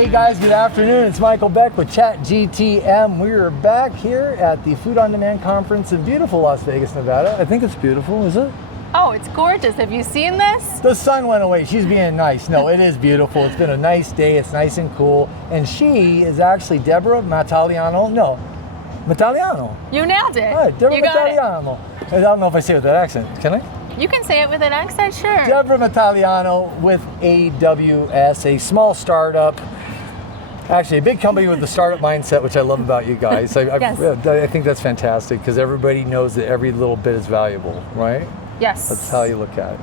Hey guys, good afternoon. It's Michael Beck with Chat GTM. We are back here at the Food on Demand Conference in beautiful Las Vegas, Nevada. I think it's beautiful, is it? Oh, it's gorgeous. Have you seen this? The sun went away. She's being nice. No, it is beautiful. It's been a nice day. It's nice and cool. And she is actually Deborah Matteliano. No, Matteliano. You nailed it. All right, Deborah You got Matteliano. I don't know if I say it with that accent. Can I? it. You can say it with an accent, sure. Deborah Matteliano with AWS, a small startup. Actually, a big company with the startup mindset, which I love about you guys. Yes. I think that's fantastic because everybody knows that every little bit is valuable, right? Yes. That's how you look at it.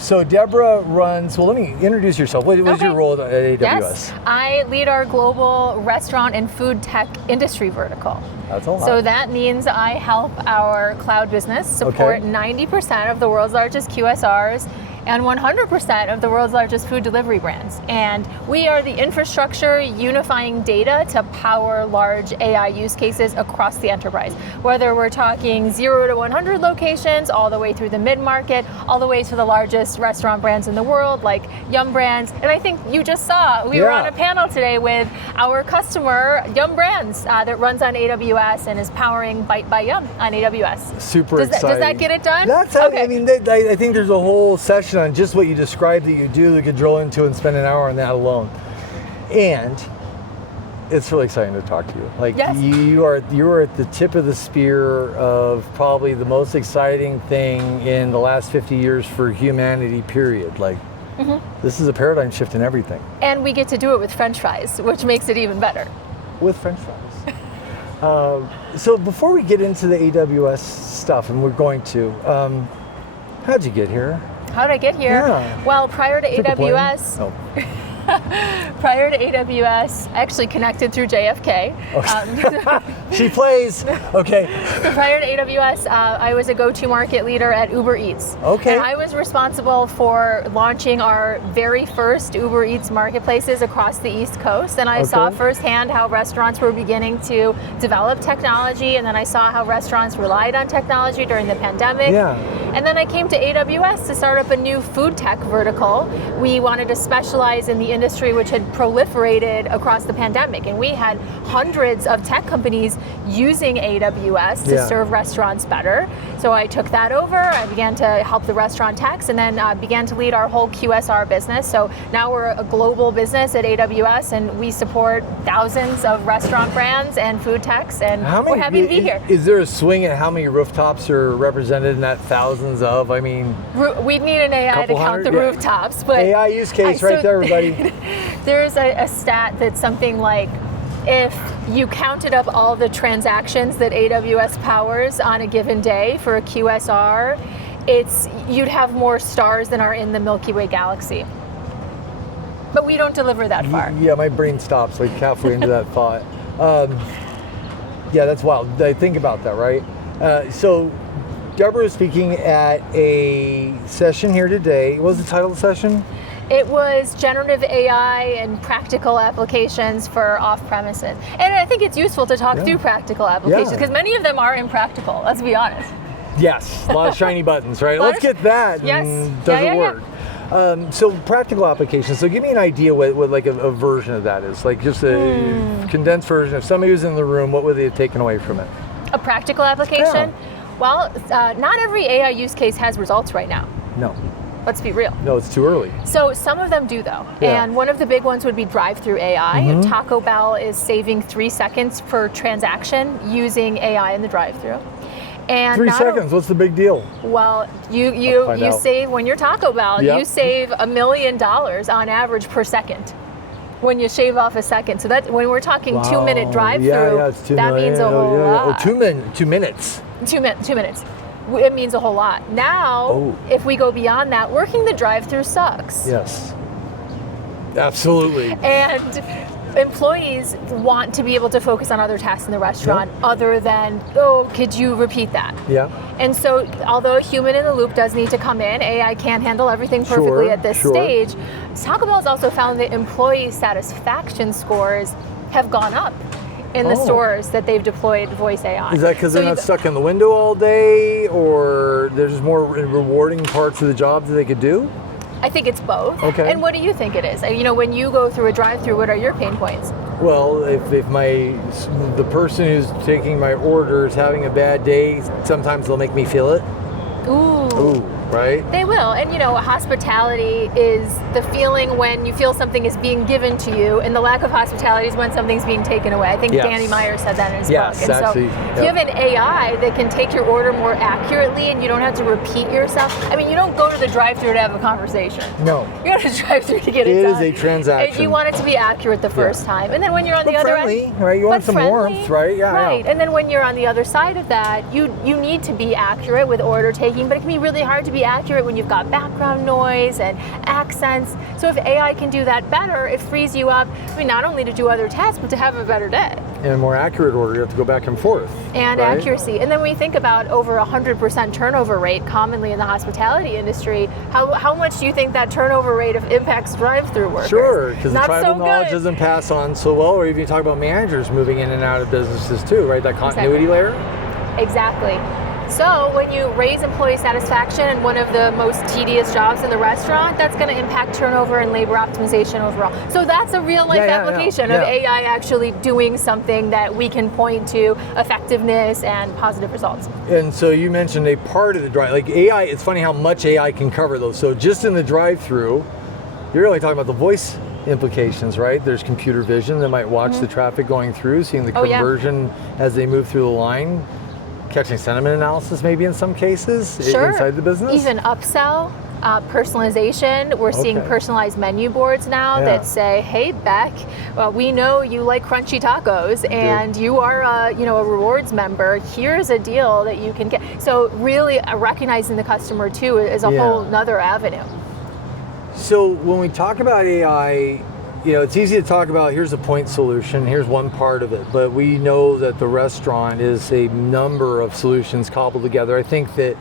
So Deborah runs, well, let me introduce yourself. What is your role at AWS? Yes, I lead our global restaurant and food tech industry vertical. That's a lot. So that means I help our cloud business support 90% of the world's largest QSRs and 100% of the world's largest food delivery brands. And we are the infrastructure unifying data to power large AI use cases across the enterprise. Whether we're talking 0 to 100 locations, all the way through the mid-market, all the way to the largest restaurant brands in the world, like Yum Brands. And I think you just saw, we were on a panel today with our customer, Yum Brands, that runs on AWS and is powering Bite by Yum on AWS. Super exciting. Does that get it done? That's okay. I mean, I think there's a whole session on just what you described that you do. We could drill into and spend an hour on that alone. And it's really exciting to talk to you. Like you are at the tip of the spear of probably the most exciting thing in the last 50 years for humanity, period. Like this is a paradigm shift in everything. And we get to do it with French fries, which makes it even better. With French fries. So before we get into the AWS stuff, and we're going to, how'd you get here? How did I get here? Yeah. Well, prior to AWS, prior to AWS, I actually connected through JFK. Okay. She plays. Okay. Prior to AWS, I was a go-to market leader at Uber Eats. Okay. And I was responsible for launching our very first Uber Eats marketplaces across the East Coast. And I saw firsthand how restaurants were beginning to develop technology. And then I saw how restaurants relied on technology during the pandemic. Yeah. And then I came to AWS to start up a new food tech vertical. We wanted to specialize in the industry which had proliferated across the pandemic. And we had hundreds of tech companies using AWS to serve restaurants better. So I took that over. I began to help the restaurant techs and then began to lead our whole QSR business. So now we're a global business at AWS and we support thousands of restaurant brands and food techs, and we're happy to be here. Is there a swing at how many rooftops are represented in that thousands of? I mean, we'd need an AI to count the rooftops, but AI use case right there, everybody. There's a stat that's something like, if you counted up all the transactions that AWS powers on a given day for a QSR, you'd have more stars than are in the Milky Way galaxy. But we don't deliver that far. Yeah, my brain stops like halfway into that thought. Yeah, that's wild. I think about that, right? So Deborah is speaking at a session here today. What was the title of the session? It was generative AI and practical applications for off-premises. And I think it's useful to talk through practical applications because many of them are impractical, let's be honest. Yes, a lot of shiny buttons, right? Let's get that. Yes. Does it work? So practical applications. So give me an idea what like a version of that is. Like just a condensed version. If somebody was in the room, what would they have taken away from it? A practical application? Yeah. Well, not every AI use case has results right now. No. Let's be real. No, it's too early. So some of them do though. Yeah. And one of the big ones would be drive-thru AI. Taco Bell is saving 3 seconds per transaction using AI in the drive-thru. And 3 seconds, what's the big deal? Well, you save, when you're Taco Bell, you save $1 million on average per second when you shave off a second. So that when we're talking 2 minute drive-thru, that means a whole lot. Oh, 2 minutes. 2 minutes. 2 minutes. It means a whole lot. Now, if we go beyond that, working the drive-thru sucks. Yes, absolutely. And employees want to be able to focus on other tasks in the restaurant other than, could you repeat that? Yeah. And so, although a human in the loop does need to come in, AI can't handle everything perfectly at this stage. Taco Bell has also found that employee satisfaction scores have gone up in the stores that they've deployed voice AI. Is that because they're not stuck in the window all day, or there's more rewarding parts of the job that they could do? I think it's both. Okay. And what do you think it is? You know, when you go through a drive-thru, what are your pain points? Well, if the person who's taking my order is having a bad day, sometimes they'll make me feel it. Ooh, right? They will. And you know, hospitality is the feeling when you feel something is being given to you, and the lack of hospitality is when something's being taken away. I think Danny Meyer said that in his book. And actually, if you have an AI that can take your order more accurately and you don't have to repeat yourself. I mean, you don't go to the drive-thru to have a conversation. No. You go to the drive-thru to get it done. It is a transaction. And you want it to be accurate the first time. And then when you're on the other end, right? You want some warmth, right? Yeah. Right. And then when you're on the other side of that, you need to be accurate with order taking, but it can be really hard to be accurate when you've got background noise and accents. So if AI can do that better, it frees you up, I mean, not only to do other tasks, but to have a better day. And a more accurate order, you have to go back and forth. And right? accuracy. And then when we think about over 100% turnover rate commonly in the hospitality industry, how much do you think that turnover rate impacts drive-thru workers? Sure, because the tribal knowledge good. doesn't pass on so well, or even talk about managers moving in and out of businesses too, right? That continuity layer? Exactly. So when you raise employee satisfaction in one of the most tedious jobs in the restaurant, that's going to impact turnover and labor optimization overall. So that's a real life application of AI actually doing something that we can point to effectiveness and positive results. And so you mentioned a part of the drive, like AI, it's funny how much AI can cover those. So just in the drive-through, you're really talking about the voice implications, right? There's computer vision that might watch the traffic going through, seeing the conversion as they move through the line. Catching sentiment analysis maybe in some cases inside the business? Even upsell, personalization. We're seeing personalized menu boards now that say, hey Beck, we know you like crunchy tacos and you are a rewards member. Here's a deal that you can get. So really recognizing the customer too is a whole nother avenue. So when we talk about AI, it's easy to talk about here's a point solution, here's one part of it, but we know that the restaurant is a number of solutions cobbled together. I think that,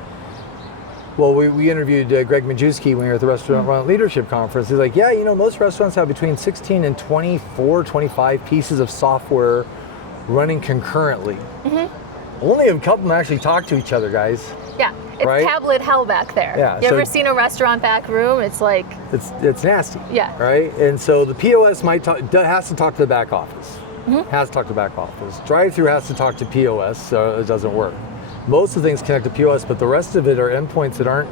we interviewed Greg Majewski when we were at the Restaurant Leadership Conference. He's like, most restaurants have between 16 and 24, 25 pieces of software running concurrently. Only a couple of them actually talk to each other, guys. Yeah. It's tablet hell back there. Yeah, you ever seen a restaurant back room? It's like... It's nasty. Yeah. Right? And so the POS has to talk to the back office. Has to talk to the back office. Drive-through has to talk to POS, so it doesn't work. Most of the things connect to POS, but the rest of it are endpoints that aren't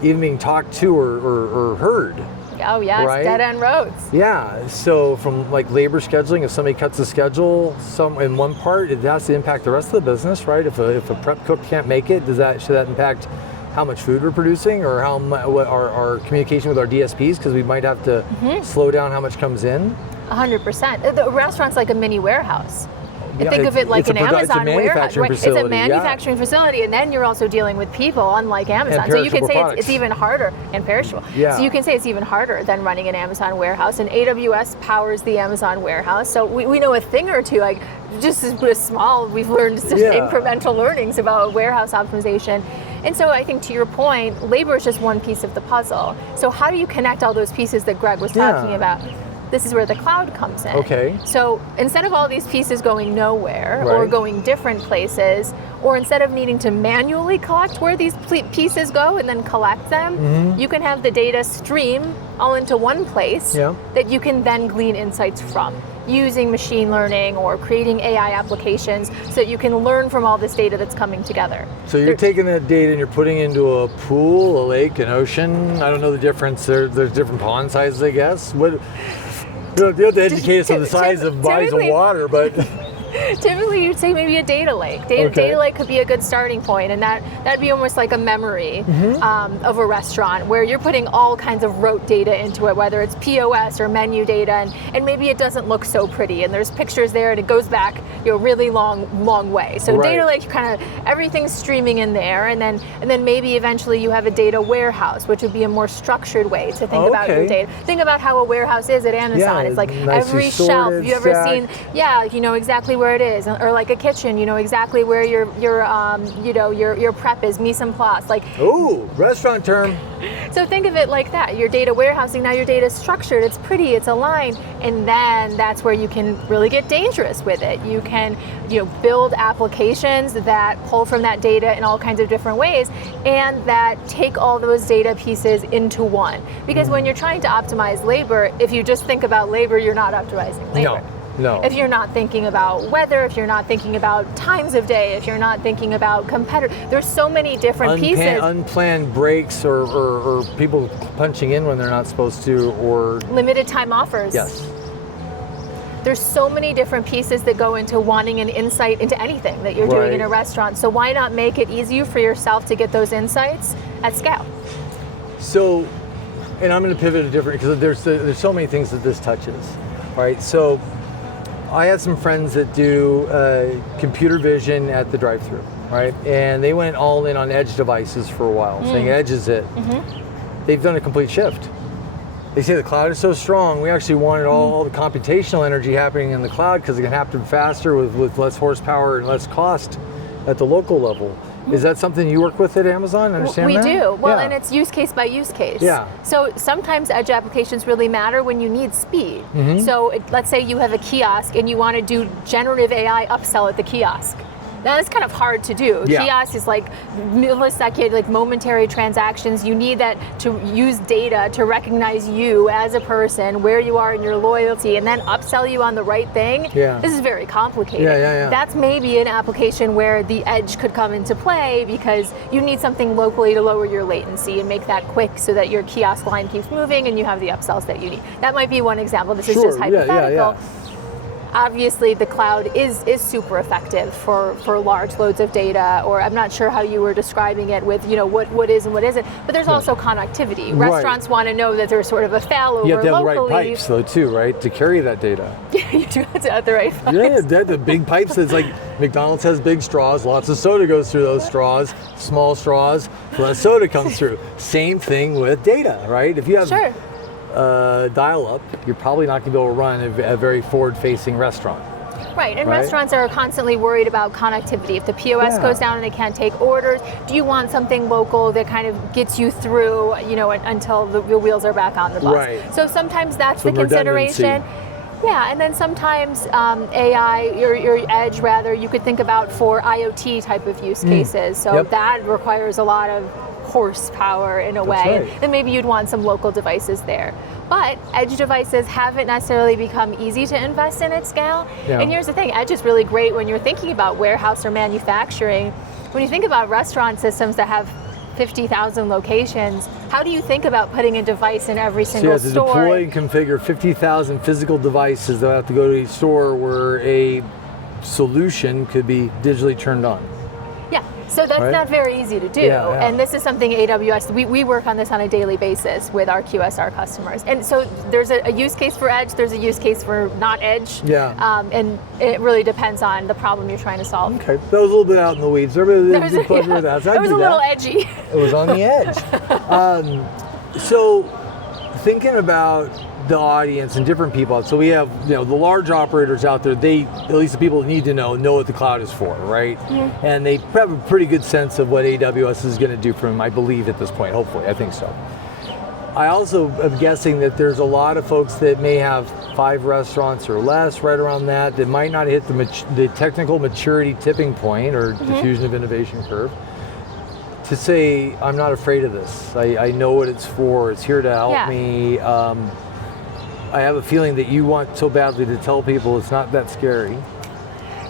even being talked to or heard. Oh yeah, right? It's dead end roads. Yeah, so from like labor scheduling, if somebody cuts the schedule in one part, it has to impact the rest of the business, right? If a prep cook can't make it, should that impact how much food we're producing, or what our communication with our DSPs, because we might have to slow down how much comes in? 100%. The restaurant's like a mini warehouse. Think of it like an Amazon warehouse. It's a manufacturing facility, and then you're also dealing with people, unlike Amazon. So you can say it's even harder, and perishable. Yeah. So you can say it's even harder than running an Amazon warehouse, and AWS powers the Amazon warehouse. So we know a thing or two, like just as small, we've learned just incremental learnings about warehouse optimization. And so I think to your point, labor is just one piece of the puzzle. So how do you connect all those pieces that Greg was talking about? This is where the cloud comes in. Okay. So instead of all these pieces going nowhere or going different places, or instead of needing to manually collect where these pieces go and then collect them, you can have the data stream all into one place that you can then glean insights from, using machine learning or creating AI applications so that you can learn from all this data that's coming together. So you're taking that data and you're putting it into a pool, a lake, an ocean. I don't know the difference. There's different pond sizes, I guess. You have to educate us on the size of bodies of water, but... Typically, you'd say maybe a data lake. Data lake could be a good starting point, and that'd be almost like a memory of a restaurant where you're putting all kinds of rote data into it, whether it's POS or menu data, and maybe it doesn't look so pretty, and there's pictures there, and it goes back really long way. So data lake, kind of everything's streaming in there, and then maybe eventually you have a data warehouse, which would be a more structured way to think about your data. Think about how a warehouse is at Amazon. It's like every shelf. Have you ever seen? Yeah, you know exactly where it is, or like a kitchen, you know exactly where your prep is, mise en place. Like, ooh, restaurant term. So think of it like that. Your data warehousing, now your data is structured, it's pretty, it's aligned, and then that's where you can really get dangerous with it. You can, build applications that pull from that data in all kinds of different ways, and that take all those data pieces into one. Because when you're trying to optimize labor, if you just think about labor, you're not optimizing labor. No. If you're not thinking about weather, if you're not thinking about times of day, if you're not thinking about competitors, there's so many different pieces. Unplanned breaks or people punching in when they're not supposed to, or limited time offers. Yes. There's so many different pieces that go into wanting an insight into anything that you're doing in a restaurant. So why not make it easier for yourself to get those insights at scale? So, and I'm going to pivot a different, because there's so many things that this touches, right? So I had some friends that do computer vision at the drive-thru, right? And they went all in on edge devices for a while, saying edge is it. They've done a complete shift. They say the cloud is so strong, we actually wanted all the computational energy happening in the cloud because it can happen faster with less horsepower and less cost at the local level. Is that something you work with at Amazon? Understand that? We do. Well, and it's use case by use case. Yeah. So sometimes edge applications really matter when you need speed. So let's say you have a kiosk and you want to do generative AI upsell at the kiosk. That's kind of hard to do. Yeah. Kiosk is like millisecond, like momentary transactions. You need that to use data to recognize you as a person, where you are in your loyalty, and then upsell you on the right thing. Yeah. This is very complicated. Yeah. That's maybe an application where the edge could come into play because you need something locally to lower your latency and make that quick so that your kiosk line keeps moving and you have the upsells that you need. That might be one example. This is just hypothetical. Obviously, the cloud is super effective for large loads of data, or I'm not sure how you were describing it with, what is and what isn't, but there's also connectivity. Restaurants want to know that there's sort of a failover locally. You have to have the right pipes, though, too, right, to carry that data. You do have to have the right pipes. Yeah, the big pipes. It's like McDonald's has big straws, lots of soda goes through those straws, small straws, less soda comes through. Same thing with data, right? If you have dial-up, you're probably not going to be able to run a very forward-facing restaurant. Right, and restaurants are constantly worried about connectivity. If the POS goes down and they can't take orders, do you want something local that kind of gets you through, until the wheels are back on the bus? Right. So sometimes that's the consideration. Yeah, and then sometimes AI, your edge rather, you could think about for IoT type of use cases. So that requires a lot of horsepower in a way, and maybe you'd want some local devices there. But edge devices haven't necessarily become easy to invest in at scale. And here's the thing, edge is really great when you're thinking about warehouse or manufacturing. When you think about restaurant systems that have 50,000 locations, how do you think about putting a device in every single store? So you have to deploy and configure 50,000 physical devices that have to go to each store where a solution could be digitally turned on. So that's not very easy to do. And this is something AWS, we work on this on a daily basis with our QSR customers. And so there's a use case for edge, there's a use case for not edge. And it really depends on the problem you're trying to solve. Okay, that was a little bit out in the weeds. It was a pleasure with that. So it was a little edgy. It was on the edge. So thinking about the audience and different people. So we have, the large operators out there, at least the people that need to know what the cloud is for, right? And they have a pretty good sense of what AWS is going to do for them, I believe at this point, hopefully, I think so. I also am guessing that there's a lot of folks that may have 5 restaurants or less, right around that might not hit the technical maturity tipping point or diffusion of innovation curve. To say, I'm not afraid of this. I know what it's for. It's here to help me. I have a feeling that you want so badly to tell people it's not that scary.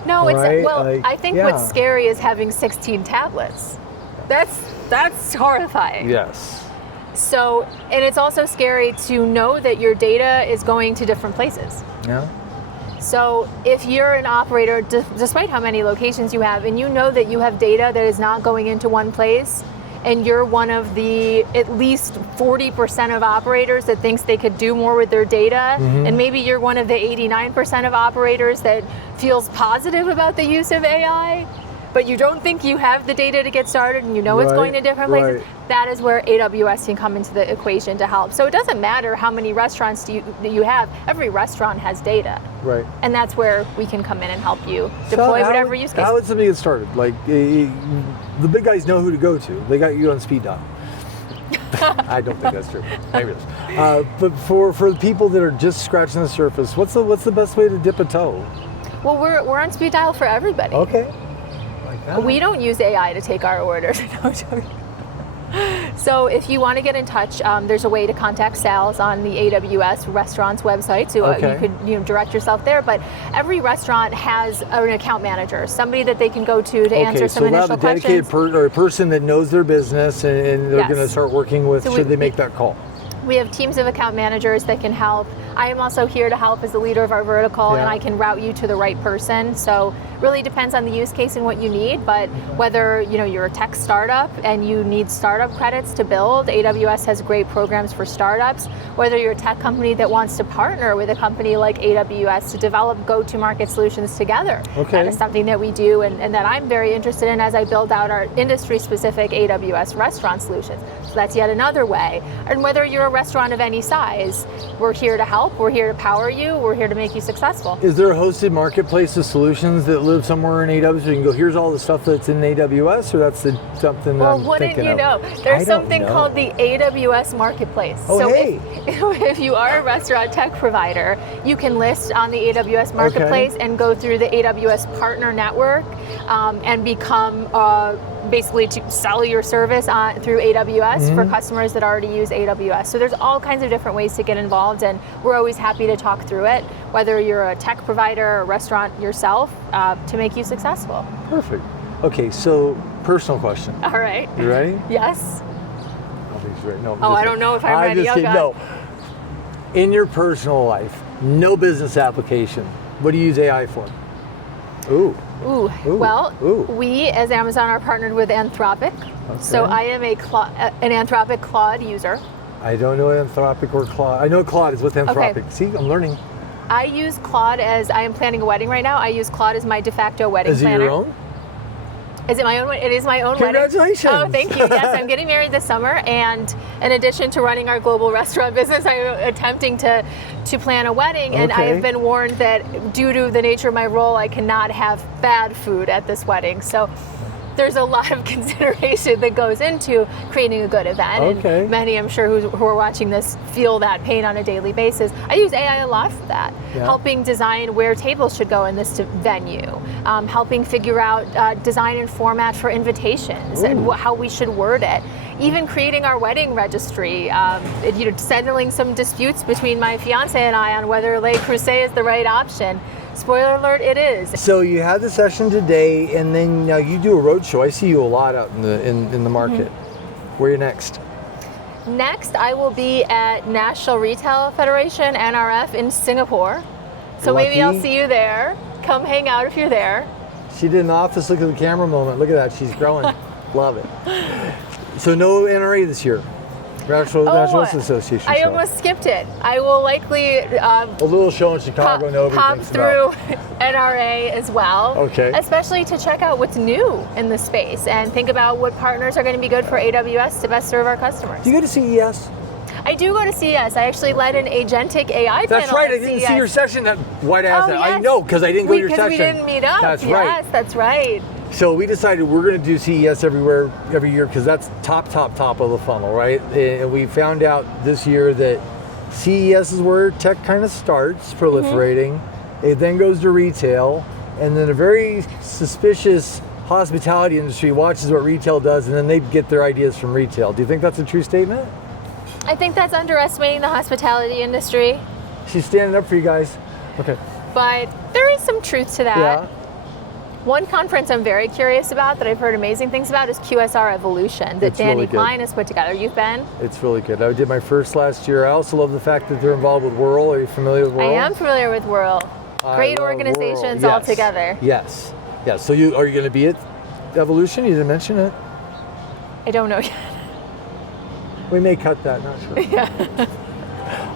No, I think what's scary is having 16 tablets. That's horrifying. Yes. So, and it's also scary to know that your data is going to different places. Yeah. So if you're an operator, despite how many locations you have, and you know that you have data that is not going into one place, and you're one of the at least 40% of operators that thinks they could do more with their data, and maybe you're one of the 89% of operators that feels positive about the use of AI, but you don't think you have the data to get started and you know it's going to different places, that is where AWS can come into the equation to help. So it doesn't matter how many restaurants you have, every restaurant has data. Right. And that's where we can come in and help you deploy whatever use case. How would somebody get started? Like, the big guys know who to go to. They got you on speed dial. I don't think that's true. Maybe it is. But for the people that are just scratching the surface, what's the best way to dip a toe? Well, we're on speed dial for everybody. Okay. Like that. We don't use AI to take our orders. So if you want to get in touch, there's a way to contact sales on the AWS restaurants website. So you could direct yourself there. But every restaurant has an account manager, somebody that they can go to answer some initial questions. So they'll have a dedicated person that knows their business, and they're going to start working with. So should they make that call? We have teams of account managers that can help. I am also here to help as the leader of our vertical, and I can route you to the right person. So really depends on the use case and what you need, but whether you're a tech startup and you need startup credits to build, AWS has great programs for startups. Whether you're a tech company that wants to partner with a company like AWS to develop go-to-market solutions together, that is something that we do and that I'm very interested in as I build out our industry-specific AWS restaurant solutions. So that's yet another way. And whether you're a restaurant of any size, we're here to help. We're here to power you. We're here to make you successful. Is there a hosted marketplace of solutions that live somewhere in AWS? So you can go, here's all the stuff that's in AWS, or that's something I'm thinking of? Well, wouldn't you know? There's something called the AWS Marketplace. If you are a restaurant tech provider, you can list on the AWS Marketplace and go through the AWS Partner Network and become basically to sell your service through AWS for customers that already use AWS. So there's all kinds of different ways to get involved, and we're always happy to talk through it, whether you're a tech provider or a restaurant yourself, to make you successful. Perfect. Okay, so personal question. All right. You ready? Yes. No, I don't know if I'm ready. No. In your personal life, no business application, what do you use AI for? We as Amazon are partnered with Anthropic, so I am an Anthropic Claude user. I don't know Anthropic or Claude. I know Claude is with Anthropic. Okay. See, I'm learning. I use Claude I am planning a wedding right now. I use Claude as my de facto wedding planner. Is it your own? Is it my own? It is my own Congratulations. wedding. Oh, thank you. Yes, I'm getting married this summer, and in addition to running our global restaurant business, I'm attempting to plan a wedding, and I have been warned that due to the nature of my role, I cannot have bad food at this wedding. So there's a lot of consideration that goes into creating a good event, and many, I'm sure, who are watching this feel that pain on a daily basis. I use AI a lot for that, helping design where tables should go in this venue, helping figure out design and format for invitations and how we should word it. Even creating our wedding registry, settling some disputes between my fiance and I on whether Le Creuset is the right option. Spoiler alert, it is. So you had the session today, and then now you do a roadshow. I see you a lot out in the market. Where are you next? Next, I will be at National Retail Federation, NRF, in Singapore. So maybe I'll see you there. Come hang out if you're there. She did an office look at the camera moment. Look at that, she's growing. Love it. So no NRA this year. National Association. I almost skipped it. I will likely a little show in Chicago. Nobody pop through NRA as well. Okay. Especially to check out what's new in the space and think about what partners are going to be good for AWS to best serve our customers. Do you go to CES? I do go to CES. I actually led an agentic AI panel. That's right. I didn't see your session. Why'd I ask that? Yes. I know because I didn't go to your session. Because we didn't meet up. That's right. Yes, that's right. So we decided we're going to do CES every year because that's top of the funnel, right? And we found out this year that CES is where tech kind of starts proliferating. It then goes to retail, and then a very suspicious hospitality industry watches what retail does, and then they get their ideas from retail. Do you think that's a true statement? I think that's underestimating the hospitality industry. She's standing up for you guys. Okay. But there is some truth to that. Yeah. One conference I'm very curious about that I've heard amazing things about is QSR Evolution that Danny Klein has put together. You've been? It's really good. I did my first last year. I also love the fact that they're involved with Whirl. Are you familiar with Whirl? I am familiar with Whirl. Great organizations all together. Yes. Yes. So are you going to be at Evolution? You didn't mention it. I don't know yet. We may cut that, not sure. Yeah.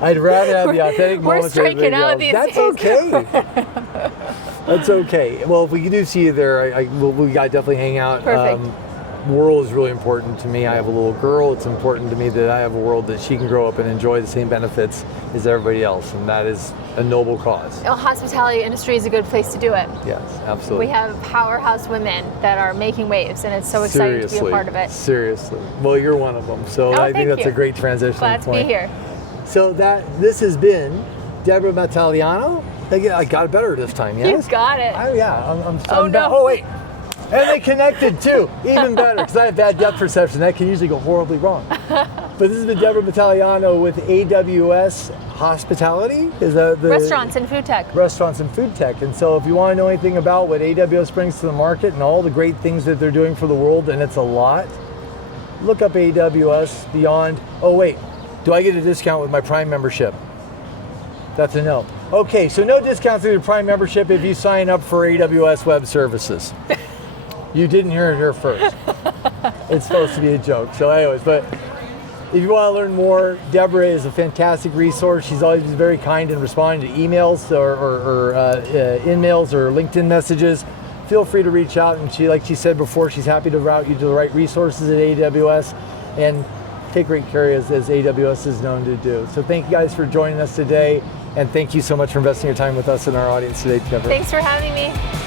I'd rather have the authentic moments. We're striking out these days. That's okay. That's okay. Well, if we do see you there, we got to definitely hang out. Perfect. World is really important to me. I have a little girl. It's important to me that I have a world that she can grow up and enjoy the same benefits as everybody else, and that is a noble cause. The hospitality industry is a good place to do it. Yes, absolutely. We have powerhouse women that are making waves, and it's so exciting to be a part of it. Seriously. Well, you're one of them, so I think that's a great transition point. Glad to be here. So this has been Deborah Matteliano. I got it better this time, yes? You got it. Oh, wait. And they connected too, even better, because I have bad depth perception. That can usually go horribly wrong. But this has been Deborah Matteliano with AWS Hospitality. Is that the Restaurants and Food Tech. Restaurants and Food Tech. And so if you want to know anything about what AWS brings to the market and all the great things that they're doing for the world, and it's a lot, look up AWS Beyond. Oh wait, do I get a discount with my Prime membership? That's a no. Okay, so no discounts through your Prime membership if you sign up for AWS Web Services. You didn't hear it here first. It's supposed to be a joke. So anyways, but if you want to learn more, Deborah is a fantastic resource. She's always been very kind in responding to emails or in-mails or LinkedIn messages. Feel free to reach out, and like she said before, she's happy to route you to the right resources at AWS and take great care as AWS is known to do. So thank you guys for joining us today, and thank you so much for investing your time with us and our audience today, Deborah. Thanks for having me.